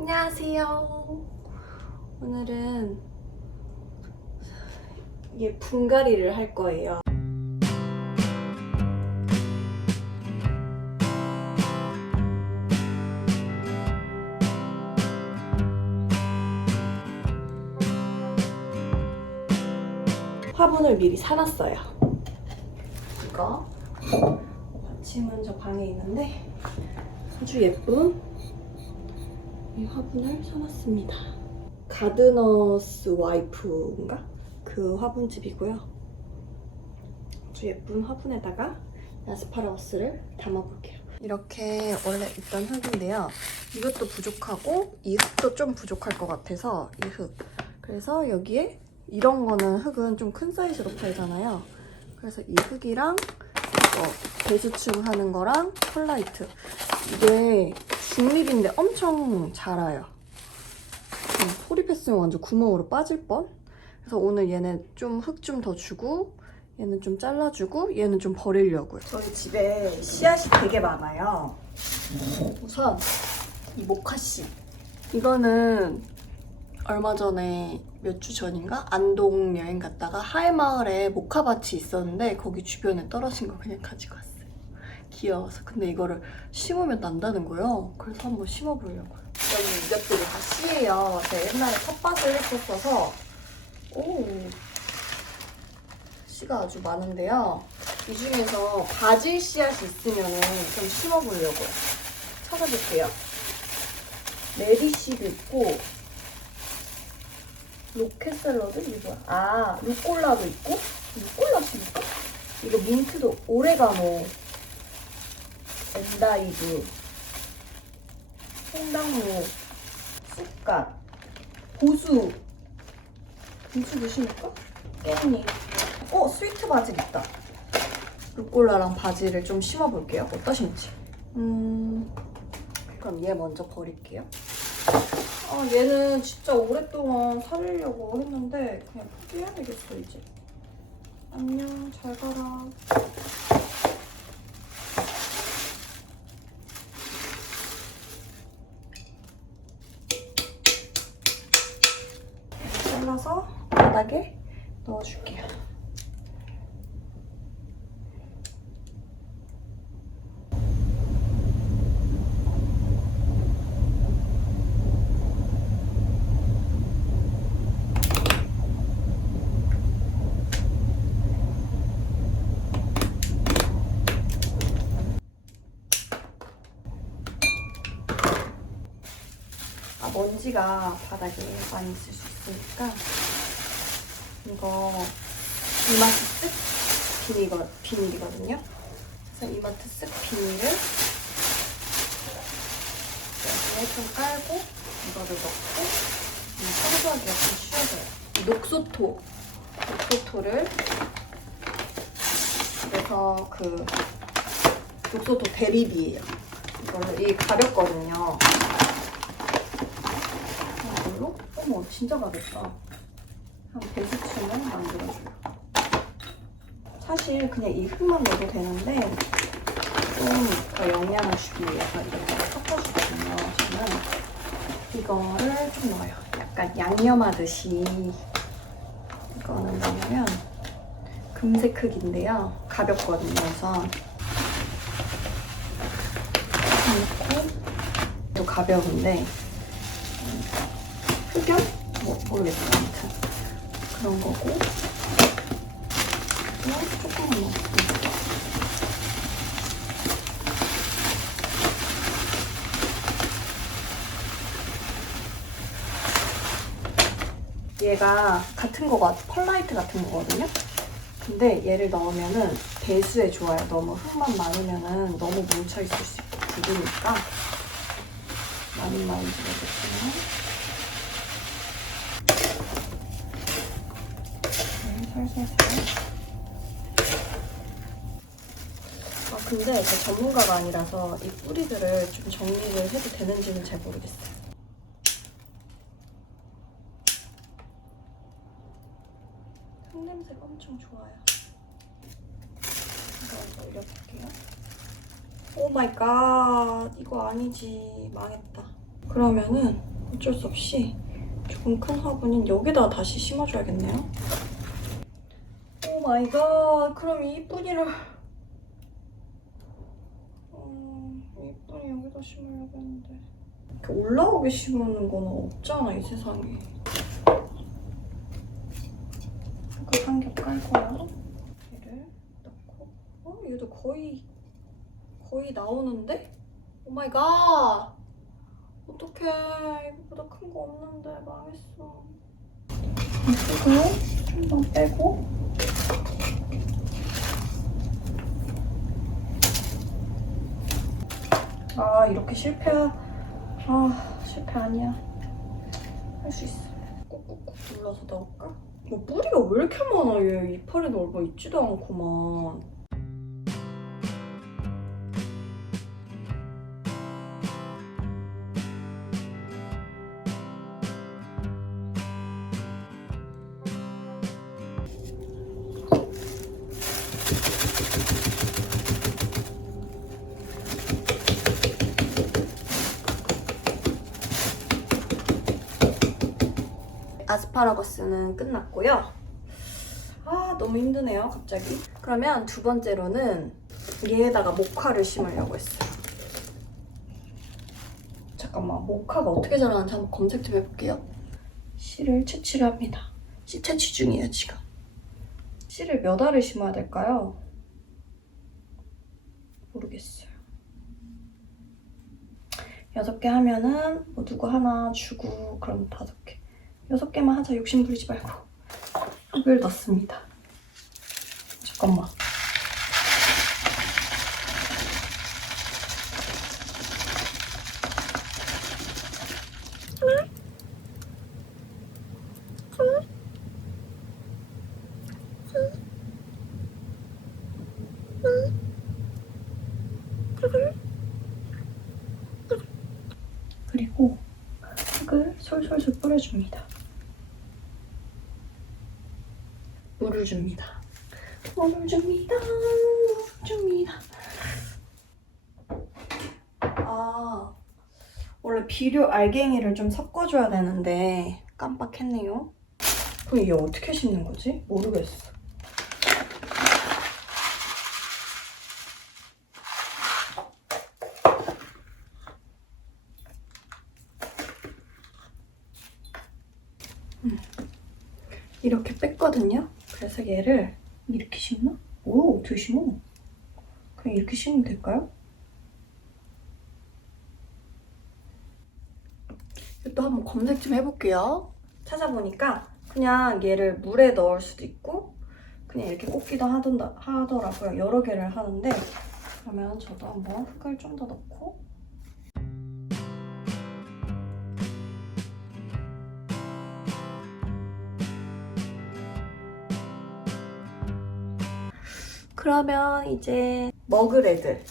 안녕하세요. 오늘은 이게 분갈이를 할 거예요. 화분을 미리 사놨어요. 이거 받침은 저 방에 있는데 아주 예쁜 이 화분을 사놨습니다. 가드너스 와이프인가? 그 화분집이고요. 아주 예쁜 화분에다가 야스파라우스를 담아볼게요. 이렇게 원래 있던 흙인데요. 이것도 부족하고 이 흙도 좀 부족할 것 같아서 이 흙. 그래서 여기에 이런 거는 흙은 좀 큰 사이즈로 팔잖아요. 그래서 이 흙이랑 이거 배수층 하는 거랑 콜라이트 이게 중립인데 엄청 자라요. 음, 포리패스면 완전 구멍으로 빠질 뻔. 그래서 오늘 얘는 좀흙 좀 더 주고 얘는 좀 잘라주고 얘는 좀 버리려고요. 저희 집에 씨앗이 되게 많아요. 우선 이 모카씨 이거는 얼마 전에 몇 주 전인가 안동 여행 갔다가 하회마을에 모카밭이 있었는데 거기 주변에 떨어진 거 그냥 가지고 왔어요. 귀여워서 근데 이거를 심으면 난다는 거예요. 그래서 한번 심어보려고요. 여기 이것들이 다 씨예요. 제가 옛날에 텃밭을 했었어서 오 씨가 아주 많은데요. 이 중에서 바질 씨앗이 있으면 좀 심어보려고요. 찾아볼게요. 메리 씨도 있고 로켓 샐러드? 이게 뭐야? 아, 루꼴라도 있고? 루꼴라 씨일까? 이거 민트도, 오레가노, 엔다이브, 생당무, 쑥갓, 고수, 고수도 심을까? 깻잎. 어, 스위트 바질 있다. 루꼴라랑 바질을 좀 심어볼게요. 어떠신지. 음, 그럼 얘 먼저 버릴게요. 아, 얘는 진짜 오랫동안 살리려고 했는데 그냥 포기해야 되겠어, 이제. 안녕, 잘 가라. 바닥에 넣어줄게요. 아, 먼지가 바닥에 많이 있을 수 있으니까 이거 이마트 쓱 비닐거, 비닐이거든요. 그래서 이마트 쓱 비닐을 여기에 좀 깔고 이거를 넣고 이 청소하기가 좀 쉬워져요. 이 녹소토, 녹소토를 그래서 그 녹소토 대리비예요. 이걸로 이 가볍거든요. 이걸로 어머 진짜 가볍다. 한 배수층을 만들어줘요. 사실 그냥 이 흙만 넣어도 되는데 좀 더 영양을 주기 위해서 이렇게 섞어주거든요. 저는 이거를 좀 넣어요. 약간 양념하듯이 이거는 뭐냐면 금색 흙인데요. 가볍거든요. 우선 넣고 또 가벼운데 흑연? 뭐 모르겠어요. 아무튼 그런 거고 또 조금만 넣고 얘가 같은 거가 펄라이트 같은 거거든요. 근데 얘를 넣으면은 배수에 좋아요. 너무 흙만 많으면은 너무 뭉쳐 있을 수 있고 죽으니까 많이 많이 넣어주시면 네, 살살살. 아 근데 제 전문가가 아니라서 이 뿌리들을 좀 정리를 해도 되는지는 잘 모르겠어요. 흙 냄새가 엄청 좋아요. 이거 올려볼게요. 오 마이 갓. 이거 아니지. 망했다. 그러면은 어쩔 수 없이 조금 큰 화분인 여기다가 다시 심어줘야겠네요. 오 마이 갓. 그럼 이 이쁜이를 음, 이 이쁜이 여기다 심으려고 했는데 이렇게 올라오게 심는 거는 없잖아 이 세상에. 그 한겹 깔고요. 얘를 넣고 어 얘도 거의 거의 나오는데? 오 마이 갓. 어떡해. 이거보다 큰 거 없는데 망했어. 이거 한번 빼고. 아 이렇게 실패 아 실패 아니야. 할 수 있어. 꾹꾹꾹 눌러서 넣을까? 뭐 뿌리가 왜 이렇게 많아? 얘 이파리도 얼마 있지도 않구만 아스파라거스는 끝났고요. 아 너무 힘드네요 갑자기. 그러면 두 번째로는 얘에다가 모카를 심으려고 했어요. 잠깐만 모카가 어떻게 자라는지 한번 검색 좀 해볼게요. 씨를 채취를 합니다. 씨 채취 중이에요 지금. 씨를 몇 알을 심어야 될까요? 모르겠어요. 여섯 개 하면은 뭐 누구 하나 주고 그럼 다섯 개. 여섯 개만 하자 욕심 부리지 말고 흙을 넣습니다. 잠깐만. 그리고 흙을 솔솔솔 뿌려줍니다. 물을 줍니다. 물을 줍니다. 물을 줍니다. 아, 원래 비료 알갱이를 좀 섞어줘야 되는데 깜빡했네요. 그럼 이게 어떻게 심는 거지? 모르겠어. 이렇게 뺐거든요. 그래서 얘를 이렇게 심나? 오, 어떻게 심어? 그냥 이렇게 심으면 될까요? 또 한번 검색 좀 해볼게요. 찾아보니까 그냥 얘를 물에 넣을 수도 있고 그냥 이렇게 꽂기도 하던다, 하더라고요. 여러 개를 하는데 그러면 저도 한번 흙을 좀 더 넣고 그러면 이제 먹을 애들.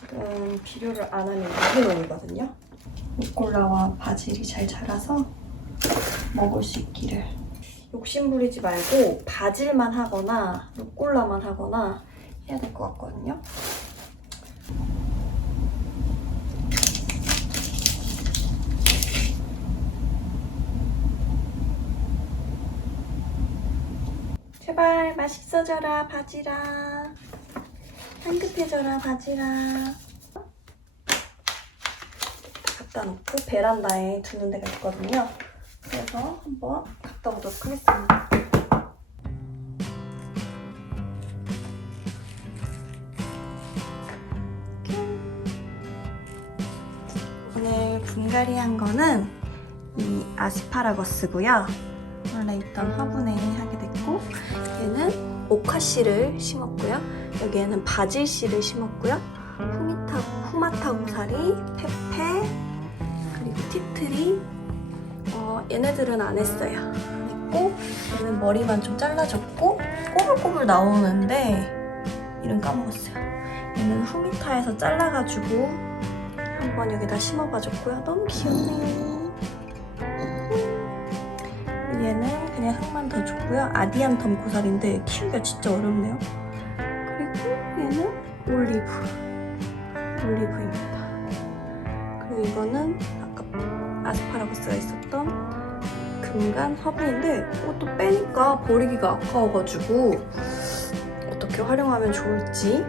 지금 비료를 안 하는 유기농이거든요. 루꼴라와 바질이 잘 자라서 먹을 수 있기를. 욕심 부리지 말고 바질만 하거나 루꼴라만 하거나 해야 될 것 같거든요 제발 맛있어져라 바지라 향긋해져라 바지라 갖다 놓고 베란다에 두는 데가 있거든요. 그래서 한번 갖다 오도록 하겠습니다. 오늘 분갈이 한 거는 이 아스파라거스고요. 원래 있던 화분에 하게 얘는 오카씨를 심었고요. 여기에는 바질씨를 심었고요. 후미타, 후마타고사리, 페페, 그리고 티트리. 어, 얘네들은 안 했어요. 안 했고 얘는 머리만 좀 잘라졌고 꼬불꼬불 나오는데 이름 까먹었어요. 얘는 후미타에서 잘라가지고 한번 여기다 심어봐줬고요. 너무 귀엽네요. 얘는 그냥 흙만 더 줬고요. 아디안텀 고사리인데 키우기가 진짜 어렵네요. 그리고 얘는 올리브. 올리브입니다. 그리고 이거는 아까 아스파라거스가 있었던 금간 화분인데 이것도 빼니까 버리기가 아까워가지고 어떻게 활용하면 좋을지